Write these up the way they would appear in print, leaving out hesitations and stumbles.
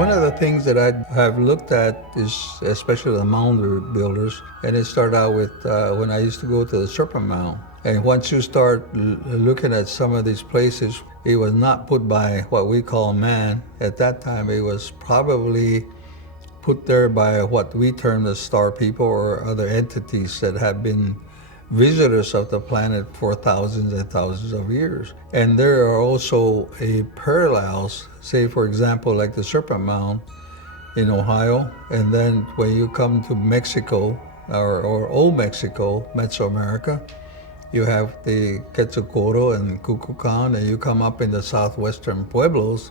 One of the things that I have looked at is especially the mound builders, and it started out with when I used to go to the Serpent Mound. And once you start looking at some of these places, it was not put by what we call man. At that time, it was probably put there by what we term as star people or other entities that have been visitors of the planet for thousands and thousands of years. And there are also parallels, say for example, like the Serpent Mound in Ohio, and then when you come to Mexico, or Old Mexico, Mesoamerica, you have the Quetzalcoatl and Cuculcan, and you come up in the southwestern pueblos,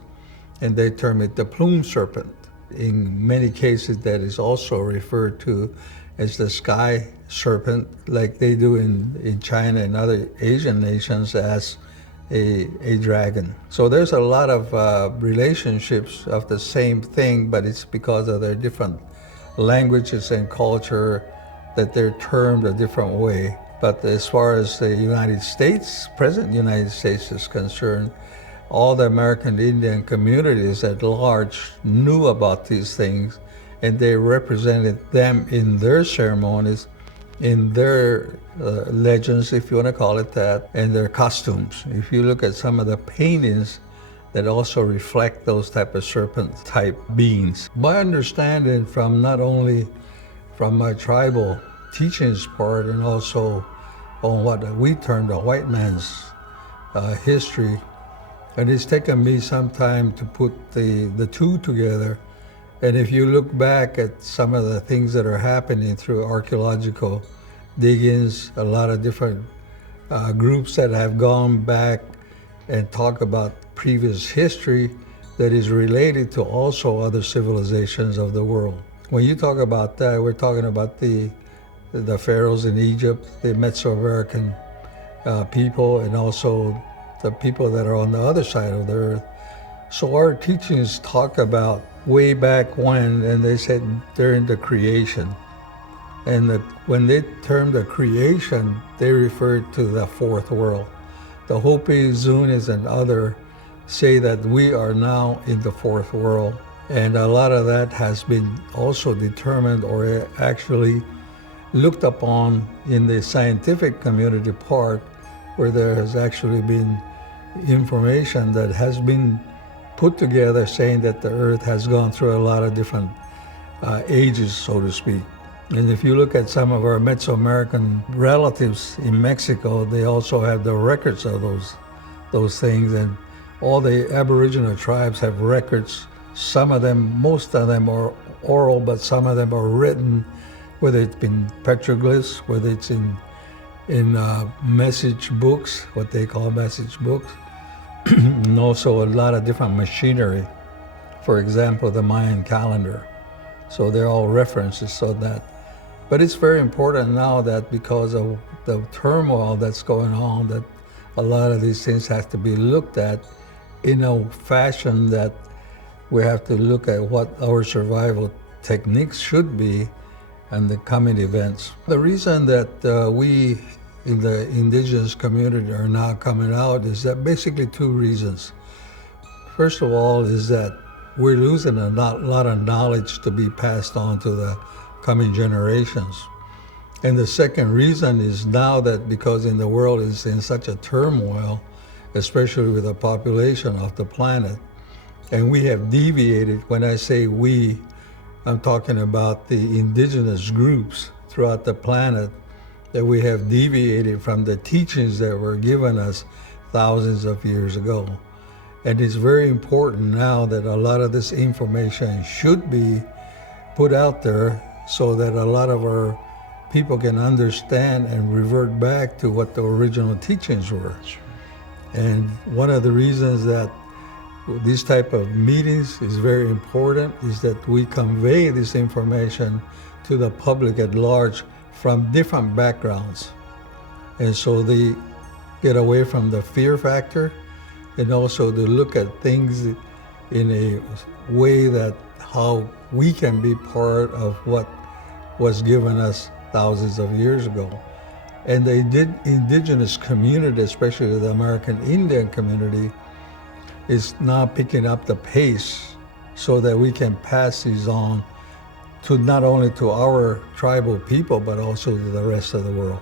and they term it the plume serpent. In many cases, that is also referred to as the sky serpent, like they do in China and other Asian nations as a dragon. So there's a lot of relationships of the same thing, but it's because of their different languages and culture that they're termed a different way. But as far as the United States, present United States is concerned, all the American Indian communities at large knew about these things, and they represented them in their ceremonies, in their legends, if you want to call it that, and their costumes. If you look at some of the paintings that also reflect those type of serpent-type beings. My understanding from not only from my tribal teachings part and also on what we term the white man's history, and it's taken me some time to put the two together. And if you look back at some of the things that are happening through archaeological diggings, a lot of different groups that have gone back and talk about previous history that is related to also other civilizations of the world. When you talk about that, we're talking about the pharaohs in Egypt, the Mesoamerican people, and also the people that are on the other side of the earth. So our teachings talk about way back when, and they said during the creation. And when they term the creation, they refer to the fourth world. The Hopi, Zunis, and other say that we are now in the fourth world. And a lot of that has been also determined or actually looked upon in the scientific community part, where there has actually been information that has been put together saying that the earth has gone through a lot of different ages, so to speak. And if you look at some of our Mesoamerican relatives in Mexico, they also have the records of those things, and all the Aboriginal tribes have records. Some of them, most of them are oral, but some of them are written, whether it's been petroglyphs, whether it's in message books, what they call message books, and also a lot of different machinery. For example, the Mayan calendar. So they're all references on that. But it's very important now that because of the turmoil that's going on, that a lot of these things have to be looked at in a fashion that we have to look at what our survival techniques should be and the coming events. The reason that we in the indigenous community are now coming out is that basically two reasons. First of all is that we're losing a lot of knowledge to be passed on to the coming generations. And the second reason is now that because the world is in such a turmoil, especially with the population of the planet, and we have deviated. When I say we, I'm talking about the indigenous groups throughout the planet, that we have deviated from the teachings that were given us thousands of years ago. And it's very important now that a lot of this information should be put out there so that a lot of our people can understand and revert back to what the original teachings were. Sure. And one of the reasons that these type of meetings is very important is that we convey this information to the public at large from different backgrounds. And so they get away from the fear factor and also to look at things in a way that how we can be part of what was given us thousands of years ago. And the indigenous community, especially the American Indian community, is now picking up the pace so that we can pass these on to not only to our tribal people, but also to the rest of the world.